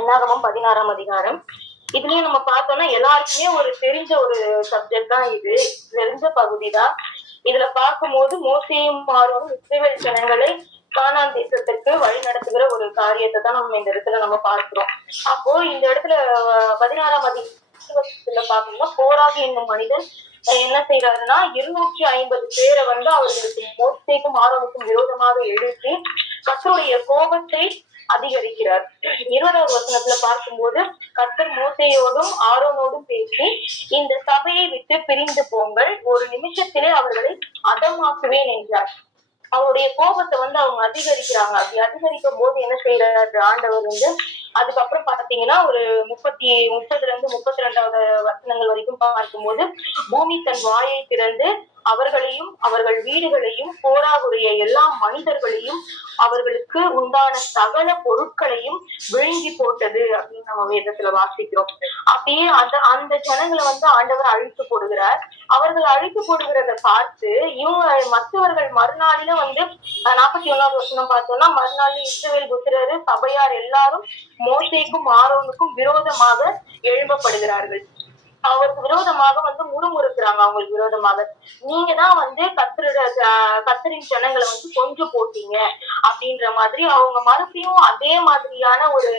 என்னாகமம் பதினாறாம் அதிகாரம். இதுலயும் நம்ம பார்த்தோம்னா எல்லாருக்குமே ஒரு தெரிஞ்ச ஒரு சப்ஜெக்ட் தான் இது. தெரிஞ்ச பகுதி தான். இதுல பார்க்கும்போது மோசையும் மாறும் இஸ்ரேல் ஜனங்களை கானான் தேசத்துக்கு வழி நடத்துகிற ஒரு காரியத்தை தான் நம்ம இந்த இடத்துல நம்ம பார்க்கிறோம். அப்போ இந்த இடத்துல பதினாறாம் அதிகாரத்துல பாத்தீங்கன்னா போராகி என்னும் மனிதன் என்ன செய்யறாருன்னா இருநூற்றி ஐம்பது பேரை வந்து அவர்களுக்கு மோசைக்கும் ஆரோனுக்கும் விரோதமாக எழுப்பி கத்தருடைய கோபத்தை அதிகரிக்கிறார். இருபதாவது வசனத்துல பார்க்கும்போது கர்த்தர் மோசையோடும் ஆரோனோடும் பேசி இந்த சபையை விட்டு பிரிந்து போங்கள் ஒரு நிமிஷத்திலே அவர்களை அதமாக்குவேன் என்றார். அவருடைய கோபத்தை வந்து அவங்க அதிகரிக்கிறாங்க. அப்படி அதிகரிக்கும் போது என்ன செய்யறாரு ஆண்டவர் வந்து அதுக்கப்புறம் பாத்தீங்கன்னா ஒரு முப்பத்தி முப்பதுல இருந்து முப்பத்தி ரெண்டாவது வசனங்கள் வரைக்கும் பார்க்கும்போது பூமி தன் வாயை திறந்து அவர்களையும் அவர்கள் வீடுகளையும் போராவுடைய எல்லா மனிதர்களையும் அவர்களுக்கு உண்டான சகல பொருட்களையும் விழுங்கி போட்டது அப்படின்னு நம்ம வேதத்துல வாசிக்கிறோம். அப்படியே அந்த அந்த ஜனங்களை வந்து ஆண்டவர் அழித்து போடுகிறார். அவர்கள் அழித்து போடுகிறத பார்த்து இவங்க மற்றவர்கள் மறுநாளில வந்து நாற்பத்தி ஒண்ணாவது வருஷம் பார்த்தோம்னா மறுநாள் இஸ்ரவேல் புத்திரரு சபையார் எல்லாரும் மோசைக்கும் ஆரோனுக்கும் விரோதமாக எழும்பப்படுகிறார்கள். அவருக்கு விரோதமாக வந்து முறுமுறுக்கிறாங்க அவங்களுக்கு விரோதமாக. நீங்க தான் வந்து கத்திர கத்தரின் ஜனங்களை வந்து கொஞ்சம் போட்டீங்க அப்படின்ற மாதிரி அவங்க மறுபடியும் அதே மாதிரியான ஒரு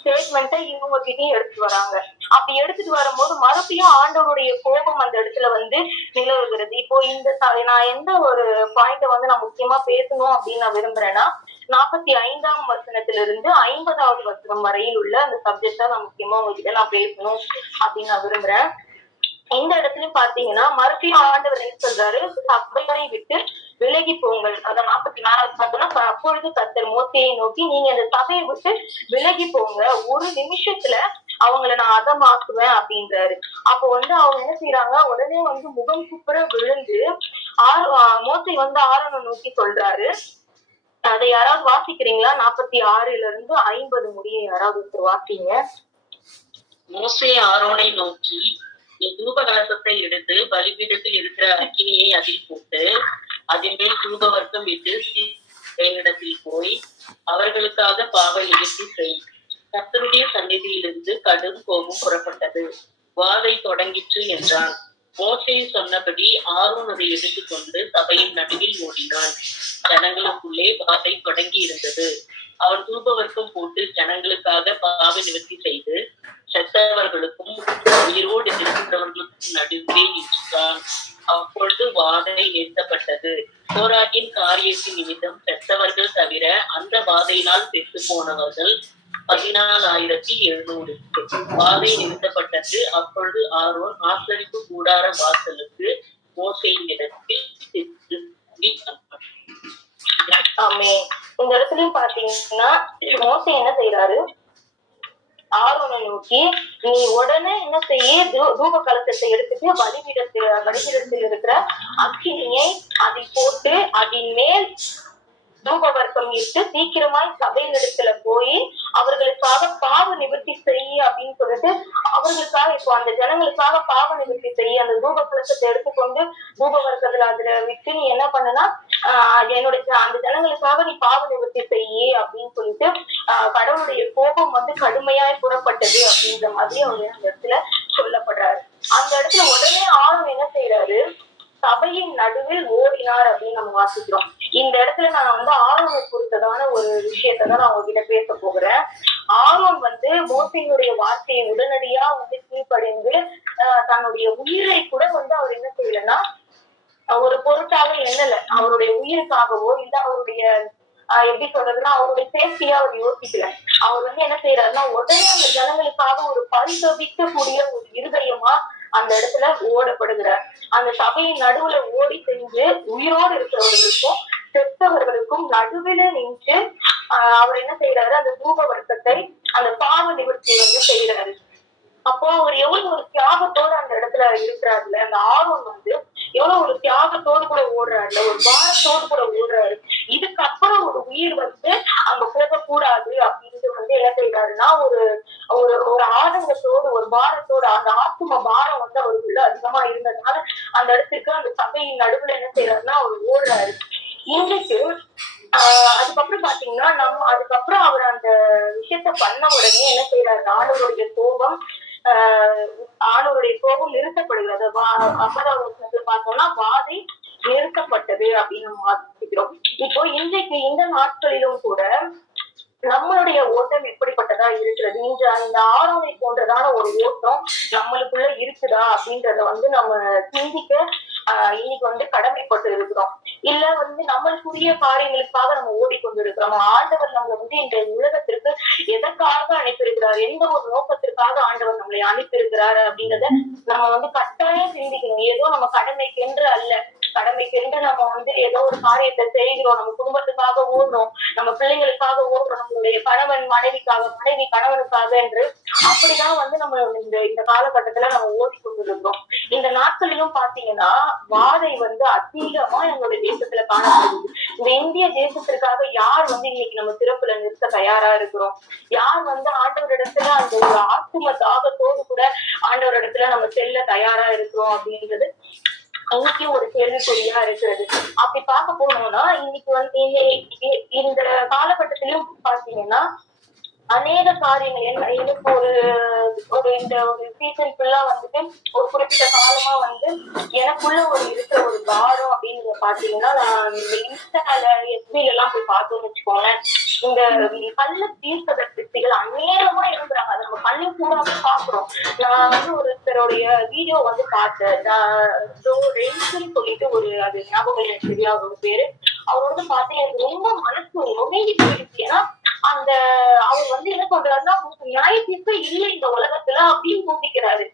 ஸ்டேட்மெண்ட்டை இவங்க கிட்டயும் எடுத்துட்டு வராங்க. அப்படி எடுத்துட்டு வரும்போது மறுபடியும் ஆண்டவருடைய கோபம் அந்த இடத்துல வந்து நிலவுகிறது. இப்போ இந்த நான் எந்த ஒரு பாயிண்ட வந்து நான் முக்கியமா பேசணும் அப்படின்னு நான் விரும்புறேன்னா நாற்பத்தி ஐந்தாம் வசனத்திலிருந்து ஐம்பதாவது வசனம் வரையில் உள்ள அந்த சப்ஜெக்ட் தான் நான் முக்கியமா உங்ககிட்ட நான் பேசணும் அப்படின்னு நான் விரும்புறேன். இந்த இடத்துலயும் பாத்தீங்கன்னா மறுபடியும் ஆண்டவர் என்ன சொல்றாரு? சபையை விட்டு விலகி போங்கள். அதான் நாற்பத்தி நாலாவது பார்த்தோம்னா அப்பொழுது கத்தர் மோசையை நோக்கி நீங்க இந்த சபையை விட்டு விலகி போங்க. ஒரு நிமிஷத்துல அவங்கள நான் அதமாக்குவேன் அப்படின்றாரு. அப்போ வந்து அவங்க என்ன செய்யறாங்க உடனே வந்து முகம் குப்புற விழுந்து ஆறு மோசை வந்து ஆரோனை நோக்கி சொல்றாரு. அதை யாராவது வாசிக்கிறீங்களா? நாற்பத்தி ஆறுல இருந்து ஐம்பது முடியை யாராவது ஒருத்தர் வாசிங்க. மோசே ஆரோனை நோக்கி தூப கலசத்தை எடுத்து பலிபீடத்தில் இருக்கிற அக்கினியை அதில் போட்டு அதன் மேல் தூப வர்க்கம் விட்டு இடத்தில் போய் அவர்களுக்காக பாவ நிகழ்ச்சி செய். கத்தருடைய சந்நிதியிலிருந்து கடும் கோபம் புறப்பட்டது. வாதை தொடங்கிற்று என்றான். மோசை சொன்னபடி ஆரோன் அதை எடுத்துக்கொண்டு சபையின் நடுவில் ஓடினான். ஜனங்களுக்குள்ளே பாதை தொடங்கி இருந்தது அவன் தூபவர்க்கம் போட்டு ஜனங்களுக்காக பாவ நிவர்த்தி செய்து செத்தவர்களுக்கும் உயிரோடு இருக்கிறவர்களுக்கும் நடுவே நின்றான். அப்பொழுது வாதை நிறுத்தப்பட்டது போராட்டின் காரியத்தின் நிமித்தம் செத்தவர்கள் தவிர அந்த வாதையினால் பெற்று போனவர்கள் பதினாலாயிரத்தி எழுநூறு. பாதை நிறுத்தப்பட்டது. அப்பொழுது ஆர்வம் ஆசரிப்பு கூடார வாசலுக்கு மோசையின் இடத்தில் ஆமே. இந்த இடத்துலயும் பாத்தீங்கன்னா மோசை என்ன செய்யறாரு ஆரோனை நோக்கி நீ உடனே என்ன செய்ய? தூ- தூப கலசத்தை எடுத்துட்டு பலிபீடத்தில் பலிபீடத்தில் இருக்கிற அக்கினியை அதை போட்டு அதன் மேல் தூப வர்க்கம் இட்டு சீக்கிரமாய் சபையினிடத்துல போய் அவர்களுக்காக பாவ நிவர்த்தி செய்ய அப்படின்னு சொல்லிட்டு அவர்களுக்காக இப்போ அந்த ஜனங்களுக்காக பாவ நிவர்த்தி செய்ய அந்த தூப கலசத்தை எடுத்துக்கொண்டு தூப வர்க்கத்துல அதுல விட்டு நீ என்ன பண்ணுனா ஆஹ் என்னுடைய அந்த ஜனங்களுக்காக நீ பாவ நிவர்த்தி செய்ய அப்படின்னு சொல்லிட்டு கடவுளுடைய கோபம் வந்து கடுமையாய் புறப்பட்டது அப்படின்ற மாதிரி அவங்க அந்த இடத்துல சொல்லப்படுறாரு. அந்த இடத்துல உடனே ஆறு நடுவில் ஓடினார் அப்படின்னு நம்ம வாசிக்கிறோம். இந்த இடத்துல நான் வந்து ஆர்வம் குறித்ததான ஒரு விஷயத்தை தான் நான் உங்ககிட்ட பேச போகிறேன். ஆர்வம் வந்து மோசையினுடைய வார்த்தையை உடனடியா வந்து கீழ்ப்படிந்து தன்னுடைய உயிரை கூட வந்து அவர் என்ன செய்யலன்னா ஒரு பொருட்டாக எண்ணல. அவருடைய உயிருக்காகவோ இல்ல அவருடைய எப்படி சொல்றதுன்னா அவருடைய சேஃப்டியா அவர் யோசிக்கல. அவர் வந்து என்ன செய்யறாருன்னா உடனே அந்த ஜனங்களுக்காக ஒரு பரிசோதிக்கக்கூடிய ஒரு இருதயமா அந்த இடத்துல ஓடப்படுகிறார் அந்த சபையின் நடுவுல ஓடி சென்று உயிரோடு இருக்கிறவர்களுக்கும் செத்தவர்களுக்கும் நடுவில் நின்று ஆஹ் அவர் என்ன செய்யறாரு அந்த தூப வர்க்கத்தை அந்த பாவ நிவர்த்தி வந்து செய்யறாரு அப்போ அவர் எவ்வளவு ஒரு தியாகத்தோடு அந்த இடத்துல இருக்கிறாருல அந்த ஆர்வம் வந்து எவ்வளவு ஒரு தியாகத்தோடு கூட ஓடுறாருல ஒரு பாரத்தோடு கூட ஓடுறாரு. இதுக்கப்புறம் ஒரு உயிர் வந்து அங்க போகக்கூடாது அப்படின்ட்டு வந்து என்ன செய்யறாருன்னா ஒரு ஒரு ஒரு ஆதங்கத்தோடு ஒரு பாரத்தோடு அந்த ஆத்தும பாரம் வந்து அவருக்குள்ள அதிகமா இருந்ததுனால அந்த இடத்துக்கு அந்த சபையின் நடுவுல என்ன செய்யறாருன்னா அவர் ஓடுறாரு இன்றைக்கு ஆஹ் அதுக்கப்புறம் பாத்தீங்கன்னா நம்ம அதுக்கப்புறம் அவர் அந்த விஷயத்த பண்ண உடனே என்ன செய்யறாரு ஆண்டவருடைய கோபம் ஆஹ் ஆண்டவருடைய கோபம் நிறுத்தப்படுகிறது வா- அப்பதாவது வசனத்துல பார்த்தோம்னா வாதை நிறுத்தப்பட்டது அப்படின்னு நம்ம வாசிக்கிறோம் இப்போ இன்றைக்கு இந்த நாட்களிலும் கூட நம்மளுடைய ஓட்டம் எப்படிப்பட்டதா இருக்கிறது இந்த இந்த ஆரோனை போன்றதான ஒரு ஓட்டம் நம்மளுக்குள்ள இருக்குதா அப்படின்றத வந்து நம்ம சிந்திக்க ஆஹ் இன்னைக்கு வந்து இருக்கிறோம் இல்ல வந்து நம்மளுக்குரிய காரியங்களுக்காக நம்ம ஓடிக்கொண்டு இருக்கிறோம் ஆண்டவர் நம்மளை வந்து இந்த உலகத்திற்கு எதற்காக அனுப்பியிருக்கிறார்? எந்த ஒரு நோக்கத்திற்காக ஆண்டவர் நம்மளை அனுப்பியிருக்கிறார் அப்படின்றத நம்ம வந்து கட்டாயம் சிந்திக்கணும். ஏதோ நம்ம கடமைக்கென்று அல்ல. கடமைக்கு என்று நம்ம வந்து ஏதோ ஒரு காரியத்தை செய்கிறோம். நம்ம குடும்பத்துக்காக ஓடுறோம். நம்ம பிள்ளைங்களுக்காக ஓடுறோம். நம்மளுடைய கணவன் மனைவிக்காக மனைவி கணவனுக்காக என்று அப்படிதான் வந்து நம்ம இந்த இந்த காலகட்டத்துல நம்ம ஓடிக்கொண்டிருக்கிறோம் இந்த நாட்களிலும் பாத்தீங்கன்னா வாதை வந்து அதிகமா நம்மளுடைய தேசத்துல காணப்படுது. இந்த இந்திய தேசத்திற்காக யார் வந்து இன்னைக்கு நம்ம சிறப்புல நிறுத்த தயாரா இருக்கிறோம்? யார் வந்து ஆண்டவரிடத்துல அந்த ஒரு ஆத்தும தாகத்தோடு கூட ஆண்டவரிடத்துல நம்ம செல்ல தயாரா இருக்கிறோம் அப்படின்றது இன்னைக்கு ஒரு கேள்விக்குறியா இருக்கிறது. அப்படி பார்க்க போனோம்னா இன்னைக்கு வந்து இந்த காலகட்டத்திலும் பாத்தீங்கன்னா அநேக காரியங்கள் என்ன எனக்கு ஒரு ஒரு இந்த ஒரு சீசன் ஃபுல்லா வந்துட்டு ஒரு குறிப்பிட்ட காலமா வந்து எனக்குள்ள ஒரு இருக்கிற ஒரு பாரம் அப்படின்னு பாத்தீங்கன்னா நான் இந்த இன்ஸ்டால எஸ்பில எல்லாம் போய் பார்த்தோம்னு வச்சுக்கோங்களேன். இந்த கள்ள தீர்க்கதரிசிகள் அநேகமா இருக்கிறாங்க அதை நம்ம கண்ணு கூடாம பாக்குறோம் நான் வந்து ஒருத்தருடைய வீடியோ வந்து பார்த்தேன். நான் ஜோ சொல்லிட்டு ஒரு அது ஞாபகம் எனக்கு சரியா அவரோட பேரு. அவர் வந்து பார்த்தேன் எனக்கு ரொம்ப மனசு நொறுங்கி போயிடுச்சு. ஏன்னா அந்த அவர் வந்து என்ன பண்றாருன்னா நியாயத்திற்கு இல்லை இந்த உலகத்துல அப்படின்னு போதிக்கிறாரு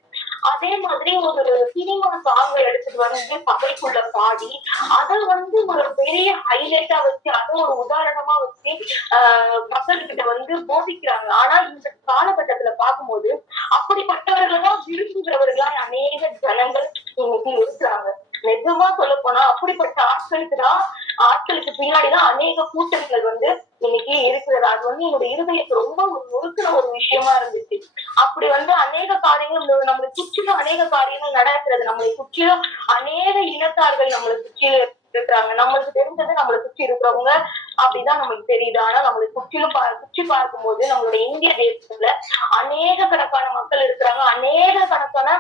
அதே மாதிரி ஒரு சினிமா சாங் எடுத்துட்டு வந்து பகைக்குள்ள பாடி அதை வந்து ஒரு பெரிய ஹைலைட்டா வச்சு அதை ஒரு உதாரணமா வச்சு ஆஹ் மக்கள்கிட்ட வந்து போதிக்கிறாங்க. ஆனா இந்த காலகட்டத்துல பார்க்கும்போது அப்படிப்பட்டவர்கள் தான் விரும்புகிறவர்களா அநேக ஜனங்கள் இன்னைக்கு இருக்கிறாங்க. நிஜமா சொல்ல போனா அப்படிப்பட்ட ஆட்களுக்கு தான் ஆட்களுக்கு பின்னாடிதான் அநேக கூட்டங்கள் வந்து இன்னைக்கு இருக்கிறது. அது வந்து என்னோட இருதயத்தை ரொம்ப ஒரு நொறுக்கிற ஒரு விஷயமா இருந்துச்சு அப்படி வந்து அநேக காரியங்கள் நம்ம- நம்மளை சுற்றிலும் அநேக காரியங்கள் நடக்கிறது நம்மளை சுற்றிலும் அநேக இனத்தார்கள் நம்மளை சுற்றிலும் இருக்கிறாங்க நம்மளுக்கு தெரிஞ்சது நம்மளை சுற்றி இருக்கிறவங்க அப்படிதான் நமக்கு தெரியுது. ஆனா நம்மளை சுற்றிலும் பா சுற்றி பார்க்கும்போது நம்மளுடைய இந்திய தேசத்துல அநேக கணக்கான மக்கள் இருக்கிறாங்க. அநேக கணக்கான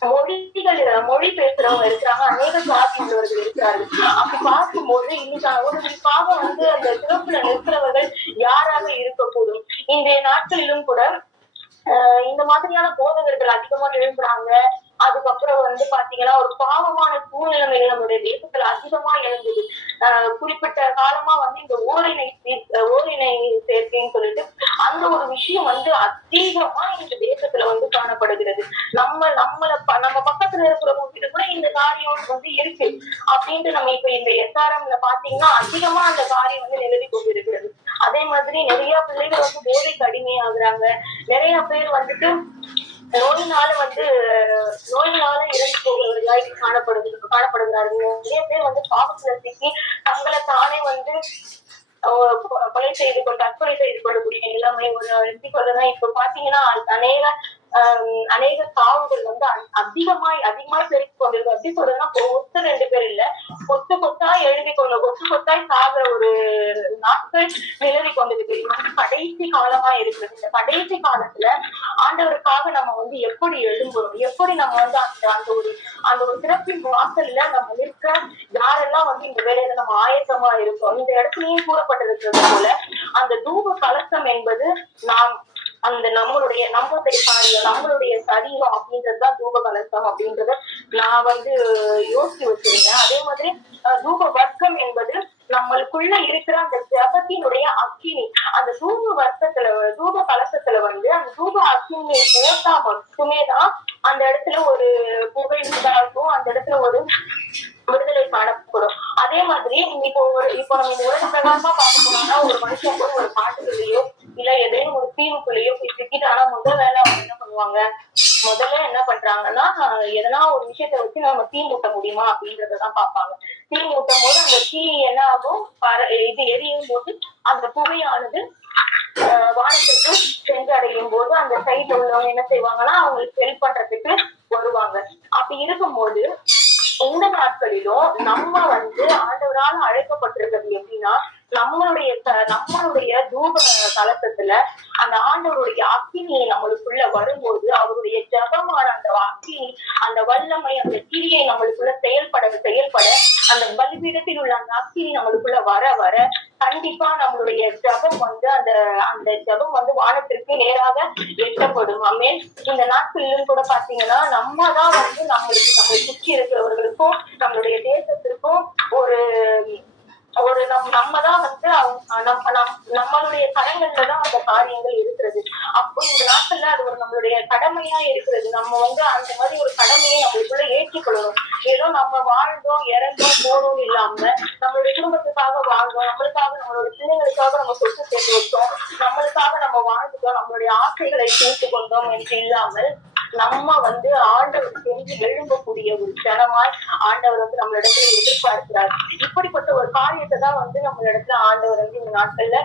மொழிகள் மொழி பேசுறவங்க இருக்கிறாங்க. அநேக சாதி உள்ளவர்கள் இருக்கிறார்கள். அப்படி பார்க்கும்போது இன்னைக்கு அவர்களுக்காக வந்து அந்த சிறப்புல நிற்கிறவர்கள் யாராக இருக்கக்கூடும் இன்றைய நாட்களிலும் கூட ஆஹ் இந்த மாதிரியான போதகர்கள் அதிகமா எழும்புறாங்க. அதுக்கப்புறம் வந்து பாத்தீங்கன்னா ஒரு பாவமான சூழ்நிலைமைகள் நம்மளுடைய தேசத்துல அதிகமா இழந்தது. ஆஹ் குறிப்பிட்ட காலமா வந்து இந்த ஓரினை சீர்- ஓரினை சேர்க்கைன்னு சொல்லிட்டு அந்த ஒரு விஷயம் வந்து அதிகமா இந்த தேசத்துல வந்து காணப்படுகிறது. நம்ம நம்மள நம்ம பக்கத்துல இருக்கிறவங்க கிட்ட கூட இந்த காரியம் வந்து இருக்கு அப்படின்ட்டு நம்ம இப்ப இந்த எஸ்ஆர்எம்ல பாத்தீங்கன்னா அதிகமா அந்த காரியம் வந்து நிலவி கொண்டிருக்கிறது. அதே மாதிரி நிறைய பிள்ளைகள் வந்து போதைக்கு அடிமையாகிறாங்க நிறைய பேர் வந்துட்டு நோயினால வந்து நோயினால இறந்து போகிறவர்களாய் காணப்படுது காணப்படுகிறார்கள். நிறைய பேர் வந்து பாவத்துல சிக்கி தங்களை தானே வந்து கொலை செய்து கொண்டு தற்கொலை செய்து கொள்ளக்கூடிய நிலைமை ஒரு எப்படி சொல்றதுன்னா இப்ப பாத்தீங்கன்னா அநேக அநேக சாவுகள் வந்து அதிகமாய் அதிகமாய் பெருக்கி கொண்டிருக்கு அப்படி சொல்றதுன்னா ஒத்து ரெண்டு பேர் இல்ல. கொத்து கொத்தா எழுதி கொண்டு கொத்து கொத்தாய் சாகிற ஒரு நாட்கள் நிலவி கொண்டிருக்கு. இது வந்து கடைசி காலமா இருக்குது இந்த கடைசி காலத்துல ஆண்டவருக்காக நம்ம வந்து எப்படி எழும்புறோம்? எப்படி நம்ம வந்து அந்த அந்த ஒரு அந்த ஒரு சிறப்பின் வாசல்ல நம்ம நிற்க யாரெல்லாம் வந்து இந்த வேலையில நம்ம ஆயத்தமா இருக்கோம்? இந்த இடத்துலயும் கூறப்பட்டிருக்கிறது போல அந்த தூப கலசம் என்பது நாம் அந்த நம்மளுடைய நம்மளுடைய காரியம் நம்மளுடைய சரீரம் அப்படின்றதுதான் தூப கலசம் அப்படின்றத நான் வந்து யோசிச்சு வச்சிருந்தேன். அதே மாதிரி தூப வர்க்கம் என்பது நம்மளுக்குள்ள இருக்கிற அந்த ஜபத்தினுடைய அக்கினி. அந்த தூப வர்க்கத்துல தூப கலசத்துல வந்து அந்த தூப அக்கினி போட்டா மட்டுமே தான் அந்த இடத்துல ஒரு புகை உண்டாகும் அந்த இடத்துல ஒரு விடுதலை காணப்படும். அதே மாதிரி இப்போ ஒரு இப்போ நம்ம இந்த உலக பிரகாரமா பார்க்க போனோம்னா ஒரு மனுஷன் ஒரு முதல்ல என்ன பண்றாங்கன்னா எதனா ஒரு விஷயத்த வச்சு நம்ம தீ மூட்ட முடியுமா அப்படின்றதான் பார்ப்பாங்க. தீ மூட்டும் போது அந்த தீ என்ன ஆகும் பற- இது எரியும் போது அந்த புகையானது ஆஹ் சென்று சென்றடையும் போது அந்த சைட்ல உள்ளவங்க என்ன செய்வாங்கன்னா அவங்களுக்கு ஹெல்ப் பண்றதுக்கு வருவாங்க அப்படி இருக்கும்போது இந்த நாட்களிலும் நம்ம வந்து ஆண்டவரால் அழைக்கப்பட்டிருக்கிறது எப்படின்னா நம்மளுடைய த- நம்மளுடைய தூப அந்த ஆண்டவருடைய அக்கினி நம்மளுக்குள்ள வரும்போது அவருடைய ஜபமான அந்த அக்கினி அந்த வல்லமை அந்த கிரியை நம்மளுக்குள்ள செயல்பட செயல்பட அந்த பலிபீடத்தில் உள்ள அந்த அக்கினி நம்மளுக்குள்ள வர வர கண்டிப்பா நம்மளுடைய ஜபம் வந்து அந்த அந்த ஜபம் வந்து வானத்திற்கு நேராக எட்டப்படும். அமே இந்த நாட்களிலும் கூட பாத்தீங்கன்னா நம்ம தான் வந்து நம்மளுக்கு நம்மளை சுற்றி இருக்கிறவர்களுக்கும் நம்மளுடைய தேசத்திற்கும் ஒரு ஒரு நம் நம்ம தான் வந்து அவங்க நம்ம நம் நம்மளுடைய கரங்கள்ல தான் அந்த காரியங்கள் இருக்கிறது. அப்போ இந்த நாட்கள்ல அது ஒரு நம்மளுடைய கடமையா இருக்கிறது. நம்ம வந்து அந்த மாதிரி ஒரு கடமையை நம்மளுக்குள்ள ஏற்றிக்கொள்ளணும். ஏதோ நம்ம வாழ்ந்தோம் இறந்தோம் போனோம் இல்லாம நம்மளுடைய குடும்பத்துக்காக வாழ்ந்தோம் நம்மளுக்காக நம்மளோட பிள்ளைங்களுக்காக நம்ம சொத்து சேர்த்து வச்சோம் நம்மளுக்காக நம்ம வாழ்ந்துட்டோம் நம்மளுடைய ஆசைகளை தீர்த்து கொண்டோம் என்று இல்லாமல் நம்ம வந்து ஆண்டவர் தெரிஞ்சு எழும்பக்கூடிய ஒரு ஜனமாய் ஆண்டவர் வந்து நம்மளிடத்துல எதிர்பார்க்கிறார். இப்படிப்பட்ட ஒரு காரியத்தை தான் வந்து நம்மளிடத்துல ஆண்டவர் வந்து இந்த நாட்கள்ல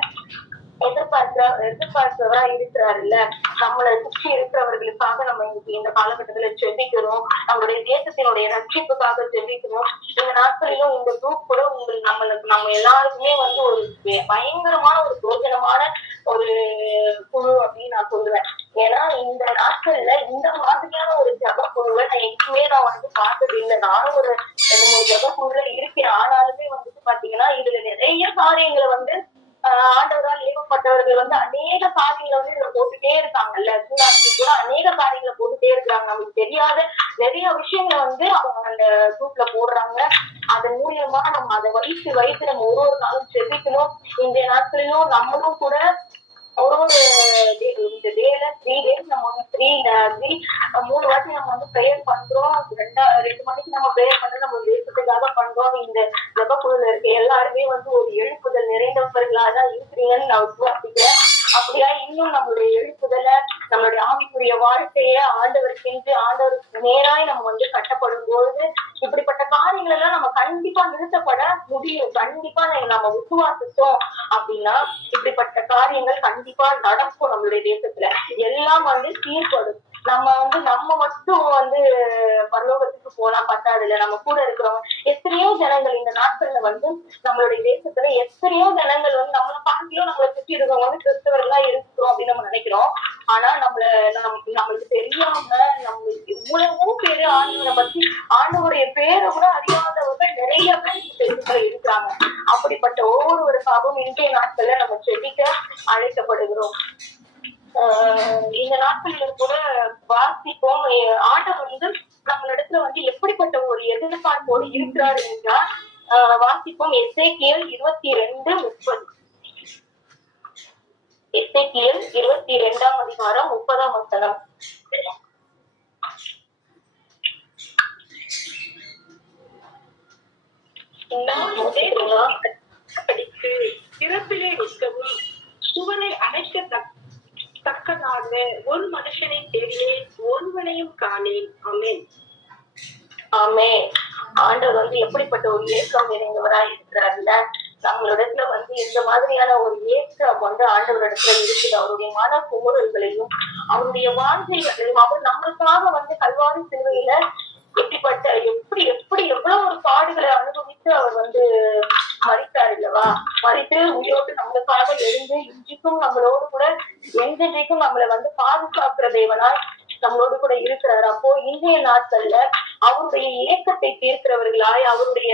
எதிர்பார்க்கிற எதிர்பார்க்கிறவரா இருக்கிறாருல்ல? நம்மளை சுற்றி இருக்கிறவர்களுக்காக நம்ம இன்னைக்கு இந்த காலகட்டத்துல செபிக்கிறோம். நம்மளுடைய தேசத்தினுடைய ரட்சிப்புக்காக செபிக்கிறோம். இந்த நாட்களிலும் இந்த குரூப் கூட உங்களுக்கு நம்மளுக்கு நம்ம எல்லாருக்குமே வந்து ஒரு பயங்கரமான ஒரு பிரோஜனமான ஒரு குழு அப்படின்னு நான் சொல்லுவேன். ஏன்னா இந்த நாட்கள்ல இந்த மாதிரியான ஒரு ஜப குழுவை நான் எங்குமே நான் வந்து பார்த்தது இல்லை நானும் ஒரு ரெண்டு மூணு ஜப குழுல இருக்கேன் ஆனாலுமே வந்துட்டு பாத்தீங்கன்னா இதுல நிறைய காரியங்களை வந்து ஆண்டவரால் ஏவப்பட்டவர்கள் வந்து அநேக காரியங்களை வந்து இதுல போட்டுட்டே இருக்காங்கல்ல. சூடாக்கி கூட அநேக காரியங்களை போட்டுட்டே இருக்கிறாங்க. நமக்கு தெரியாத நிறைய விஷயங்களை வந்து அவங்க அந்த குரூப்ல போடுறாங்க. அதன் மூலியமா நம்ம அதை வயிற்று வயிற்று நம்ம ஒரு ஒரு நாளும் செபிக்கணும். இந்த நாட்களிலும் நம்மளும் கூட ஒரு ஒரு day- இந்த டேல த்ரீ டேஸ் நம்ம வந்து த்ரீ த்ரீ மூணு வாட்டி நம்ம வந்து ப்ரேயர் பண்றோம். ரெண்டா ரெண்டு மணிக்கு நம்ம ப்ரேயர் பண்றோம் நம்ம தேசத்துக்காக பண்றோம். இந்த ஜபக்குழுல இருக்க எல்லாருமே வந்து ஒரு எழுப்புதல் நிறைந்தவர்களா தான் இருக்கிறீங்கன்னு நான் விசுவாசிக்கிறேன் அப்படியா இன்னும் நம்மளுடைய எழுப்புதலை நம்மளுடைய ஆவிக்குரிய வாழ்க்கைய ஆண்டவருக்கென்று ஆண்டவருக்கு நேராய் நம்ம வந்து கட்டப்படும் பொழுது இப்படிப்பட்ட காரியங்கள் எல்லாம் நம்ம கண்டிப்பா நிறுத்தப்பட முடியும். கண்டிப்பா நம்ம விசுவாசிச்சோம் அப்படின்னா இப்படிப்பட்ட காரியங்கள் கண்டிப்பா நடக்கும் நம்மளுடைய தேசத்துல. எல்லாம் வந்து சீர்படும். நம்ம வந்து நம்ம மட்டும் வந்து பரலோகத்துக்கு போனா பத்தாதுல நம்ம கூட இருக்கிறவங்க எத்தனையோ ஜனங்கள் இந்த நாட்கள்ல வந்து நம்மளுடைய தேசத்துல எத்தனையோ ஜனங்கள் வந்து நம்மளை பார்த்தியோ நம்மளை சுற்றி இருக்கவங்க வந்து கிறிஸ்தவர்களா இருக்கிறோம் அப்படின்னு நம்ம நினைக்கிறோம். ஆனா நம்மள நமக்கு நம்மளுக்கு தெரியாம நம்மளுக்கு இவ்வளவோ பேரு ஆண்டவரை பத்தி ஆண்டவருடைய பேரை கூட அறியாதவங்க நிறைய பேர் இந்த தேசத்துல இருக்கிறாங்க. அப்படிப்பட்ட பாபம் இன்றைய நாட்கள்ல நம்ம செடிக்க அழைக்கப்படுகிறோம். இந்த நாட்களில் கூட வாசிப்போம். ஆண்டவர் வந்து நம்மளிடத்துல வந்து எப்படிப்பட்ட ஒரு எதிர்பார்ப்போடு இருக்கிறார் என்றால் வாசிப்போம் வாசிப்போம். எஸ்ஏகியல் இருபத்தி ரெண்டு முப்பது. எஸ்ஐகிஎல் இருபத்தி ரெண்டாம் அதிகாரம் முப்பதாம் வசனம். நாம் ஒரு மனுஷனை தேடினேன் ஒருவனையும் காணேன். அமேன் ஆமே ஆண்டவர் வந்து எப்படிப்பட்ட ஒரு ஏக்கம் நிறைந்தவரா இருக்கிறாருல்ல நம்மளிடத்துல வந்து இந்த மாதிரியான ஒரு ஏக்கம் வந்து ஆண்டவரிடத்துல இருக்குது. அவருடைய மன குமுறல்களையும் அவருடைய வாஞ்சைகளையும் அவர் நம்மளுக்காக வந்து கல்வாரி சிலுவையில எப்படிப்பட்ட எப்படி எப்படி எவ்வளவு ஒரு பாடுகளை அனுபவித்து அவர் வந்து மறித்தார் இல்லவா மறித்து உயிரோடு நம்மளுக்காக எழுந்து இன்றைக்கும் நம்மளோடு கூட எந்தென்றைக்கும் நம்மளை வந்து பாதுகாக்கிற தேவனாய் நம்மளோடு கூட இருக்கிறார். அப்போ இன்றைய நாட்கள்ல அவருடைய இயக்கத்தை தீர்க்கிறவர்களாய் அவருடைய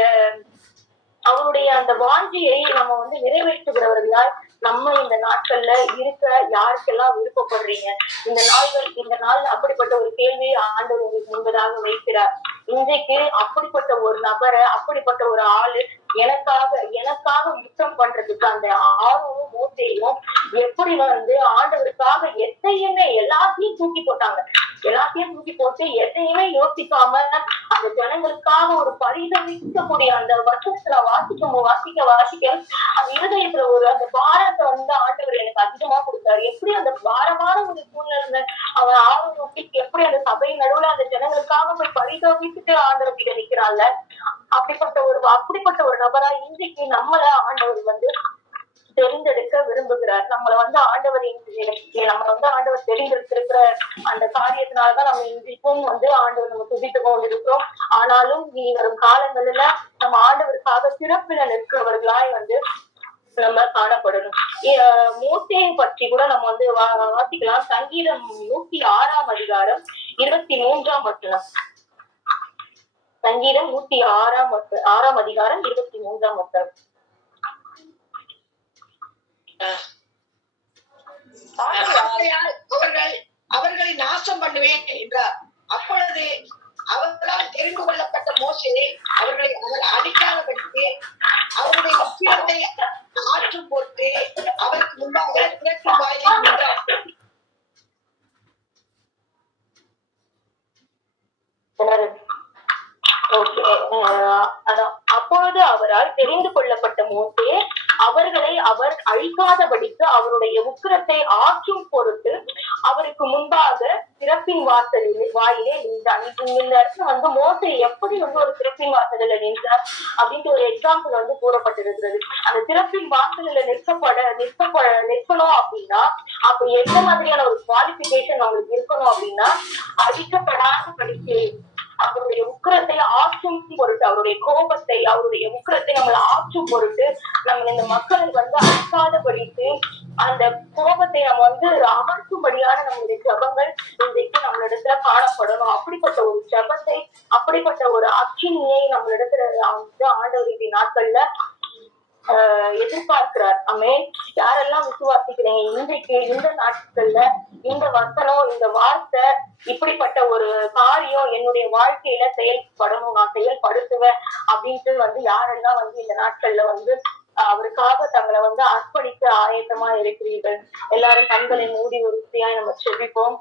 அவருடைய அந்த வாஞ்சியை நம்ம வந்து நிறைவேற்றுகிறவர்களாய் நம்ம இந்த நாட்கள்ல இருக்க யாருக்கெல்லாம் விருப்பப்படுறீங்க? இந்த நாள்கள் இந்த நாள் அப்படிப்பட்ட ஒரு கேள்வியை ஆண்டவர் உங்களுக்கு முன்பதாக வைக்கிறார். இன்றைக்கு அப்படிப்பட்ட ஒரு நபரை அப்படிப்பட்ட ஒரு ஆளு எனக்காக எனக்காக யுத்தம் பண்றதுக்கு அந்த ஆர்வமும் மூச்சையும் எப்படி வந்து ஆண்டவருக்காக எத்தையுமே எல்லாத்தையும் தூக்கி போட்டாங்க. எல்லாத்தையும் தூக்கி போட்டு எதையுமே யோசிக்காம அந்த ஜனங்களுக்காக ஒரு பரிதவிக்கக்கூடிய அந்த வருஷத்துல வாசிக்க வாசிக்க வாசிக்க அந்த இருதயத்துல ஒரு அந்த பாரத்தை வந்து ஆண்டவர் எனக்கு அதிகமா கொடுத்தாரு. எப்படி அந்த பாரமான ஒரு சூழ்நிலை அவன் ஆர்வம் எப்படி அந்த சபை நடுவுல அந்த ஜனங்களுக்காக போய் பரிதவிச்சுட்டு ஆண்டவர் கிட்ட நிக்கிறாங்க? அப்படிப்பட்ட ஒரு அப்படிப்பட்ட ஒரு நபரா இன்றைக்கு நம்மள ஆண்டவர் வந்து தெரிந்தெடுக்க விரும்புகிறார். நம்மள வந்து ஆண்டவர் இன்றைக்கு நம்ம வந்து ஆண்டவர் தெரிந்தெடுத்திருக்கிற அந்த காரியத்தினாலதான் நம்ம இன்றைக்கும் வந்து ஆண்டவர் நம்ம துதித்து கொண்டிருக்கிறோம். ஆனாலும் இனி வரும் காலங்களில நம்ம ஆண்டவருக்காக சிறப்பில நிற்கிறவர்களாய் வந்து நம்ம காணப்படணும். அஹ் பற்றி கூட நம்ம வந்து வாசிக்கலாம். சங்கீதம் நூத்தி ஆறாம் அதிகாரம் இருபத்தி மூன்றாம் வசனம். சங்கீதம் நூத்தி ஆறாம் ஆறாம் அதிகாரம் இருபத்தி மூன்றாம் வசனம். அவர்கள் அவர்களை நாசம் பண்ணுவேன் என்றார். அப்பொழுது அவர்களால் தெரிந்து கொள்ளப்பட்ட மோசே அவர்களை அவர் அடிக்காதபடிக்கு அவருடைய உக்கிரத்தை ஆற்றும் போட்டு அவருக்கு முன்பாக திறக்கும் வாயிலில் நின்றார் கிணறு. Okay. அஹ் அதான். அப்பொழுது அவரால் தெரிந்து கொள்ளப்பட்ட மோசே அவர்களை அவர் அழிக்காதபடிக்கு அவருடைய உக்கிரத்தை ஆற்றும் பொருட்டு அவருக்கு முன்பாக சிறப்பின் வாசலில் வாயிலே இந்த இடத்துல வந்து மோசே எப்படி வந்து ஒரு திருப்பின் வாசலில் நின்றார் அப்படின்ற ஒரு எக்ஸாம்பிள் வந்து கூறப்பட்டிருக்கிறது. அந்த திருப்பின் வாசலில் நிற்கப்பட நிற்கப்பட நிற்கணும் அப்படின்னா அப்ப எந்த மாதிரியான ஒரு குவாலிபிகேஷன் அவங்களுக்கு இருக்கணும் அப்படின்னா அடிக்கப்படாத படிக்கு அவருடைய உக்கிரத்தை ஆற்றும் பொருட்டு அவருடைய கோபத்தை அவருடைய உக்கிரத்தை நம்மள ஆற்றும் பொருட்டு நம்ம இந்த மக்களை வந்து அழிக்காதபடிக்கு அந்த கோபத்தை நம்ம வந்து அமர்த்தும்படியான நம்மளுடைய ஜபங்கள் இன்றைக்கு நம்மளிடத்துல காணப்படணும். அப்படிப்பட்ட ஒரு ஜபத்தை அப்படிப்பட்ட ஒரு அக்கினியை நம்மளிடத்துல வந்து ஆண்டவர் நாட்கள்ல எதிர்பார்க்கிறார். அமே யாரெல்லாம் விசுவாசிக்கிறீங்க? இன்றைக்கு இந்த நாட்கள்ல இந்த வசனம் இந்த வார்த்தை இப்படிப்பட்ட ஒரு காரியம் என்னுடைய வாழ்க்கையில செயல்படணும் நான் செயல்படுத்துவேன் அப்படின்ட்டு வந்து யாரெல்லாம் வந்து இந்த நாட்கள்ல வந்து அவருக்காக தங்களை வந்து அர்ப்பணிக்க ஆயத்தமா இருக்கிறீர்கள்? எல்லாரும் கண்களை மூடி ஒரு நம்ம செபிப்போம்.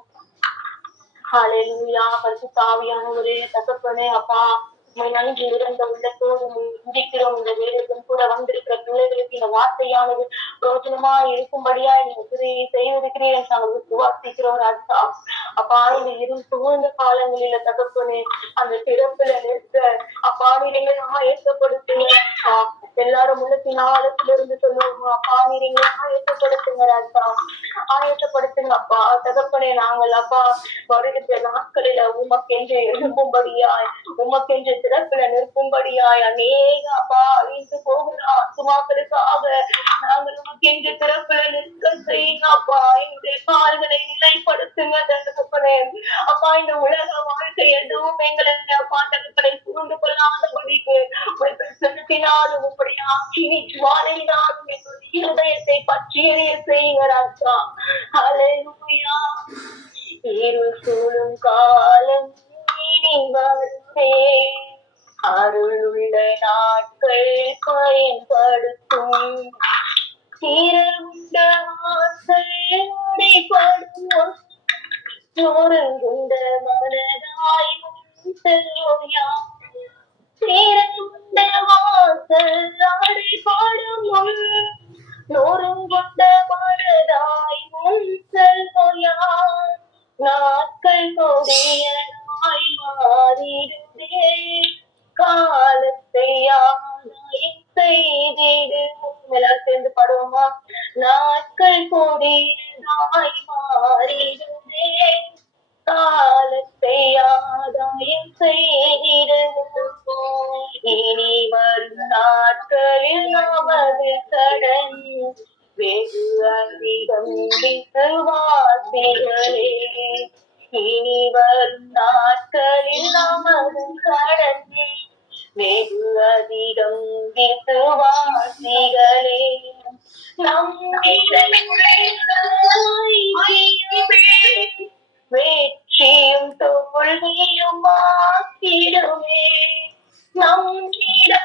ஹalleluya பரிசுத்தாவியானவரே தகப்பனே அப்பா. நன்றி இறந்த உள்ளத்தோடு இந்திக்கிறோம் இந்த வேலைக்கும் கூட வந்திருக்கிற பிள்ளைகளுக்கு இந்த வார்த்தையானது பிரோஜனமா இருக்கும்படியா நீங்க கிரியை செய்திருக்கிறேன் என்று நாங்கள் விசுவாசிக்கிறோம் ராஜா. அப்பா இந்த இரு சூழ்ந்த காலங்களில தகப்பனே அந்த பிறப்புல நிற்க அப்பா நீங்க ஆயத்தப்படுத்துங்க எல்லாரும் உள்ளத்தின் ஆழத்துல இருந்து சொல்லுவோம் அப்பா நீங்க ஆயத்தப்படுத்துங்க ராஜா. ஆயத்தப்படுத்துங்க அப்பா. தகப்பனே நாங்கள் அப்பா வருகின்ற நாட்களில உமக்கென்று எழும்பும்படியாய் உமக்கென்று சிறப்புல நிற்கும்படியாய் அநேக அப்பா அழிந்து போகிற ஆத்துமாக்களுக்காக நாங்கள் உமக்கென்று சிறப்புல நிற்க செய்யுங்க. அப்பா எங்களுடைய கால்களை நிலைப்படுத்துங்க தகப்பனே அப்பா இந்த உலக வாழ்க்கை எதுவும் எங்களை அப்பா தகப்பனை புரிந்து கொள்ளாதபடிக்கு உடைய பிரசனத்தினாலும் உங்களுடைய அக்கினி ஜுவாலையினாலும் எங்களுடைய இருதயத்தை பற்றி செய்யுங்க ராஜா அலையா இருள் சூழும் காலம் இனி வருமே அருளுள்ள நாட்கள் பயன்படுத்தும் திறந்த வாசல் அடைபடும் நொறுங்குண்ட மனதாய் முன் செல்லும் யார் வாசல் அடைபடும் முன் நொறுங்குண்ட மனதாய் முன் செல்லும் யார் நாட்கள் கொடியதாய் மாறிடுதே காலத்தை ஆதாயம் செய்திடுவோம் எல்லாரும் சேர்ந்து பாடுவோமா நாட்கள் கொடியதாய் மாறிடுதே காலத்தை ஆதாயம் செய்திடுவோம் இனி வரும் நாட்களில் நமது கடன் வெகு அதிகம் விசுவாசிகளே இனி வரும் நாட்களில் நமது கடன் வெகு அதிகம் விசுவாசிகளே. நம் வெற்றியும் தோல்வியும் ஆக்கிடுமே. நம் உள்ள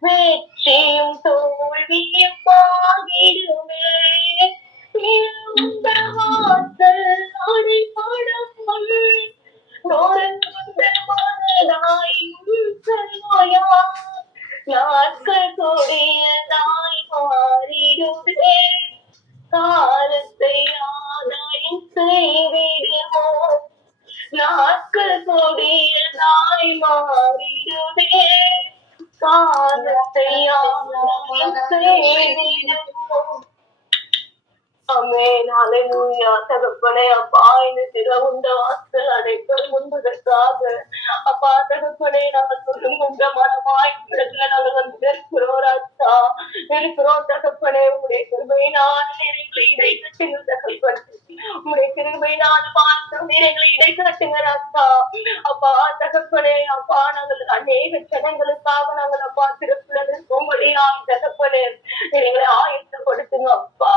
வெற்றியும் தோல்வியும் ஆகிடுமே காலத்தை ஆதாயம் செய்திடுமோ நாட்கள் கொடிய நாய் மாறிடுவே காலத்தை ஆதாயம் செய்திடுமோ அமேன் ஆமென் ஹalleluya. தகப்பனே அப்பா இந்த திறவுண்ட வாசல் அனைத்தும் முன்பதற்காக அப்பா தகப்பனே நாங்கள் சொல்லும் உங்க மனமாய் இடத்துல நாங்கள் வந்து இருக்கிறோம் ராஜா. இருக்கிறோம் தகப்பனே உங்களுடைய கிருபையினால் எங்களை இடை தகப்பன். தகப்பனே உங்களுடைய கிருபையினால் மாற்றம் எங்களை இடை கட்டுங்க ராஜா அப்பா தகப்பனே அப்பா நாங்கள் அநேக ஜனங்களுக்காக நாங்கள் அப்பா திருப்பில நிற்கும்படியாய் தகப்பனே. எங்களை ஆயத்தப்படுத்துங்க அப்பா.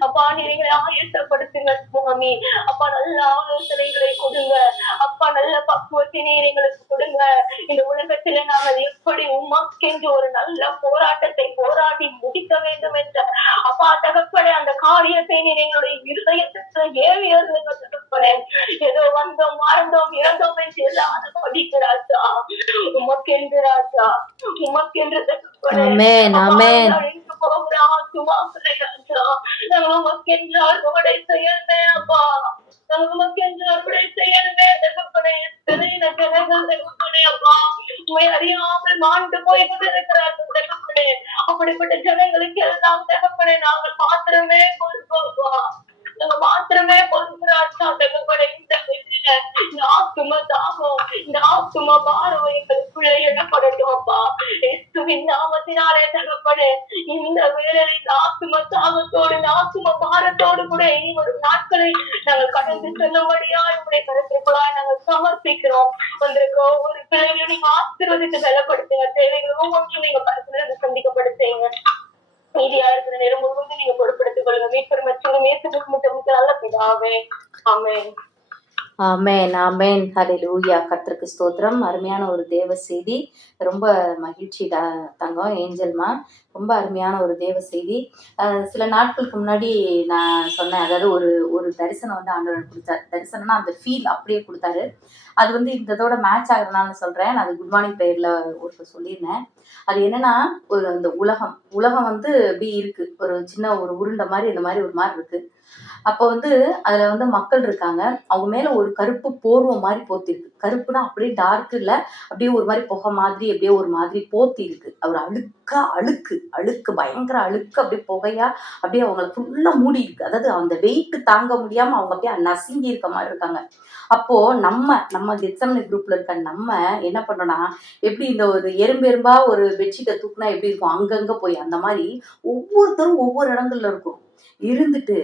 அப்பா நீங்களை ஆயத்தப்படுத்துங்க சுவாமி. அப்பா நல்ல ஆலோசனைகளை கொடுங்க. அப்பா நல்ல பக்குவத்தை நீர் எங்களுக்கு கொடுங்க. இந்த உலகத்துல நாங்கள் எப்படி உமக்கென்று ஒரு நல்ல போராட்டத்தை போராடி முடிக்க வேண்டும் என்ற. அப்பா தகப்பனே அந்த காரியத்தை நீர் எங்களுடைய இருதயத்தில் ஏவி இருந்துங்க தகப்பனே ஏதோ வந்தோம் வாழ்ந்தோம் இறந்தோம் என்று இல்லாத படிக்கிறாச்சா போகிற ஆத்துமாக்களை ராஜா. அப்பா. உண்மை அறியாமல் மாண்டு போய் கொண்டிருக்கிறார்கள் அப்படிப்பட்ட ஜனங்களுக்கு எல்லாம் தகப்பனே நாங்கள் மாத்திரமே கொடுப்போம்ப்பா நாங்க மாத்திரமே பொறுக்கிறாச்சா தகப்பட இந்த வெற்றில இந்த ஆத்தும தாகம் இந்த ஆத்தும பாரம் எங்களுக்குள்ள எண்ணப்படட்டும் அப்பா. இயேசுவின் நாமத்தினாலே தகப்பட இந்த வேலை இந்த ஆத்தும தாகத்தோடு இந்த ஆத்தும பாரத்தோடு கூட இனி வரும் நாட்களை நாங்கள் கடந்து செல்லும்படியா உங்களுடைய கருத்துக்குள்ளாய் நாங்கள் சமர்ப்பிக்கிறோம். வந்திருக்க ஒவ்வொரு பிள்ளைகளையும் நீங்க ஆசீர்வதித்து பலப்படுத்துங்க. தேவைகள் ஒவ்வொன்றும் நீங்க பரிசுல சந்திக்கப்படுத்துங்க. மீதியா இருக்கிற நேரம் முழுவதும் ஆமேன் ஆமேன். ஹலே லூயா கத்திற்கு ஸ்தோத்திரம். அருமையான ஒரு தேவ செய்தி. ரொம்ப மகிழ்ச்சி த- தங்கம் ஏஞ்சல்மா ரொம்ப அருமையான ஒரு தேவ செய்தி. சில நாட்களுக்கு முன்னாடி நான் சொன்னேன். அதாவது ஒரு ஒரு தரிசனம் வந்து ஆண்டவர் கொடுத்தாரு. தரிசனம்னா அந்த ஃபீல் அப்படியே கொடுத்தாரு. அது வந்து இந்த இதோட மேட்ச் ஆகுறதுனால சொல்கிறேன் நான் அது குட் மார்னிங் ப்ரேயர்ல ஒருத்தர் சொல்லியிருந்தேன். அது என்னன்னா ஒரு அந்த உலகம் உலகம் வந்து இப்படி இருக்குது ஒரு சின்ன ஒரு உருண்டை மாதிரி இந்த மாதிரி ஒரு மாதிரி இருக்குது அப்போ வந்து அதுல வந்து மக்கள் இருக்காங்க. அவங்க மேல ஒரு கருப்பு போர்வை மாதிரி போத்தி இருக்கு கருப்புனா அப்படியே டார்க் இல்ல அப்படியே ஒரு மாதிரி புகை மாதிரி அப்படியே ஒரு மாதிரி போத்தி இருக்கு ஒரு அழுக்கா அழுக்கு அழுக்கு பயங்கர அழுக்கு அப்படியே புகையா அப்படியே அவங்கள ஃபுல்லா மூடி இருக்கு அதாவது அந்த வெயிட் தாங்க முடியாம அவங்க அப்படியே நசுங்கி இருக்க மாதிரி இருக்காங்க. அப்போ நம்ம நம்ம கெட்சமனி குரூப்ல இருக்க நம்ம என்ன பண்ணோம்னா எப்படி இந்த ஒரு எறும்பெரும்பா ஒரு பெட்ஷீட்டை தூக்குனா எப்படி இருக்கும்? அங்கங்க போய் அந்த மாதிரி ஒவ்வொருத்தரும் ஒவ்வொரு இடங்கள்ல இருக்கும். இருந்துட்டு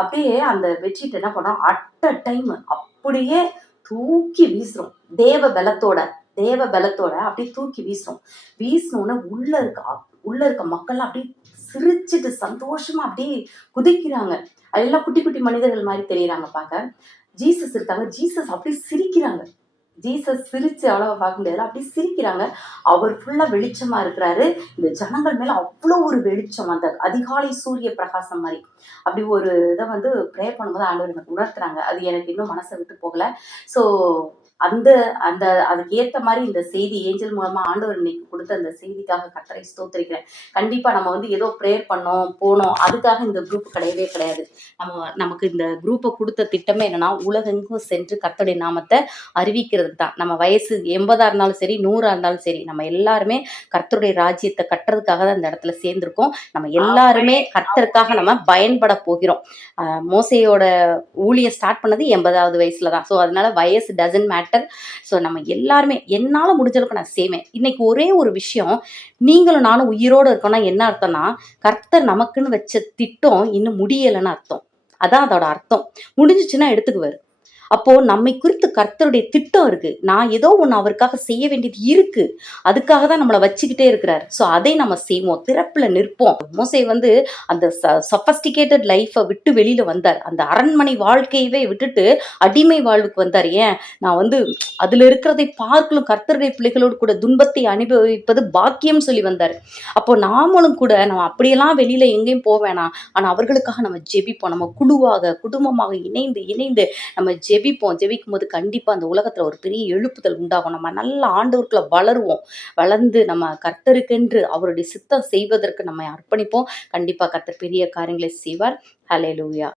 அப்படியே அந்த பெட்ஷீட் என்ன பண்ணோம்? அட் அ டைம் அப்படியே தூக்கி வீசுறோம். தேவ பலத்தோட தேவ பலத்தோட அப்படியே தூக்கி வீசுறோம். வீசினோடனே உள்ள இருக்க உள்ள இருக்க மக்கள்லாம் அப்படியே சிரிச்சுட்டு சந்தோஷமா அப்படியே குதிக்கிறாங்க. எல்லாம் குட்டி குட்டி மனிதர்கள் மாதிரி தெரியறாங்க பார்க்க ஜீசஸ் இருக்காங்க. ஜீசஸ் அப்படியே சிரிக்கிறாங்க. ஜீசஸ் சிரிச்சு அவ்வளவா பார்க்க முடியாது அப்படி சிரிக்கிறாங்க. அவர் ஃபுல்லா வெளிச்சமா இருக்கிறாரு. இந்த ஜனங்கள் மேல அவ்வளோ ஒரு வெளிச்சம். அந்த அதிகாலை சூரிய பிரகாசம் மாதிரி. அப்படி ஒரு இதை வந்து ப்ரே பண்ணும்போது ஆண்டவர் எனக்கு உணர்த்துறாங்க. அது எனக்கு இன்னும் மனசை விட்டு போகல. ஸோ அந்த அந்த அதுக்கு ஏத்த மாதிரி இந்த செய்தி ஏஞ்சல் மூலமா ஆண்டவர் இன்னைக்கு கொடுத்த அந்த செய்திக்காக கத்தரை ஸ்தோத்திரிக்கிறேன். கண்டிப்பா நம்ம வந்து ஏதோ ப்ரேயர் பண்ணோம் போனோம் அதுக்காக இந்த குரூப் கிடையவே கிடையாது. நம்ம நமக்கு இந்த குரூப்பை கொடுத்த திட்டமே என்னன்னா உலகெங்கும் சென்று கர்த்தருடைய நாமத்தை அறிவிக்கிறது தான். நம்ம வயசு எண்பதா இருந்தாலும் சரி நூறா இருந்தாலும் சரி நம்ம எல்லாருமே கர்த்தருடைய ராஜ்யத்தை கட்டுறதுக்காக தான் இந்த இடத்துல சேர்ந்திருக்கோம். நம்ம எல்லாருமே கர்த்தருக்காக நம்ம பயன்பட போகிறோம். மோசையோட ஊழியம் ஸ்டார்ட் பண்ணது எண்பதாவது வயசுல தான். ஸோ அதனால வயசு டசன்ட் மேட்டர் ஸோ நம்ம எல்லாருமே என்னால் முடிஞ்ச அளவுக்கு நான் செய்வேன். இன்னைக்கு ஒரே ஒரு விஷயம் நீங்களும் நானும் உயிரோடு இருக்கோம்னா என்ன அர்த்தம்னா கர்த்தர் நமக்குன்னு வச்ச திட்டம் இன்னும் முடியலைன்னு அர்த்தம். அதான் அதோட அர்த்தம். முடிஞ்சிச்சுன்னா எடுத்துக்குவார். அப்போ நம்மை குறித்து கர்த்தருடைய திட்டம் இருக்கு. நான் ஏதோ ஒன்று அவருக்காக செய்ய வேண்டியது இருக்கு. அதுக்காக தான் நம்மளை வச்சுக்கிட்டே இருக்கிறார். ஸோ அதை நம்ம செய்வோம். திறப்புல நிற்போம். மோசை வந்து அந்த சஃபஸ்டிகேட்டட் லைஃப்பை விட்டு வெளியில வந்தார். அந்த அரண்மனை வாழ்க்கையவே விட்டுட்டு அடிமை வாழ்வுக்கு வந்தார். ஏன்? நான் வந்து அதுல இருக்கிறதை பார்க்கலும் கர்த்தருடைய பிள்ளைகளோடு கூட துன்பத்தை அனுபவிப்பது பாக்கியம் சொல்லி வந்தார். அப்போ நாமளும் கூட நம்ம அப்படியெல்லாம் வெளியில எங்கேயும் போவேணாம் ஆனால் ஆனா அவர்களுக்காக நம்ம ஜெபிப்போம். நம்ம குழுவாக குடும்பமாக இணைந்து இணைந்து நம்ம ஜெபி ஜெபிப்போம். ஜெபிக்கும் போது கண்டிப்பாக அந்த உலகத்தில் ஒரு பெரிய எழுப்புதல் உண்டாகும். நம்ம நல்ல ஆண்டவருக்குள்ள வளருவோம். வளர்ந்து நம்ம கர்த்தருக்கென்று அவருடைய சித்தம் செய்வதற்கு நம்ம அர்ப்பணிப்போம். கண்டிப்பாக கர்த்தர் பெரிய காரியங்களை செய்வார். ஹalleluya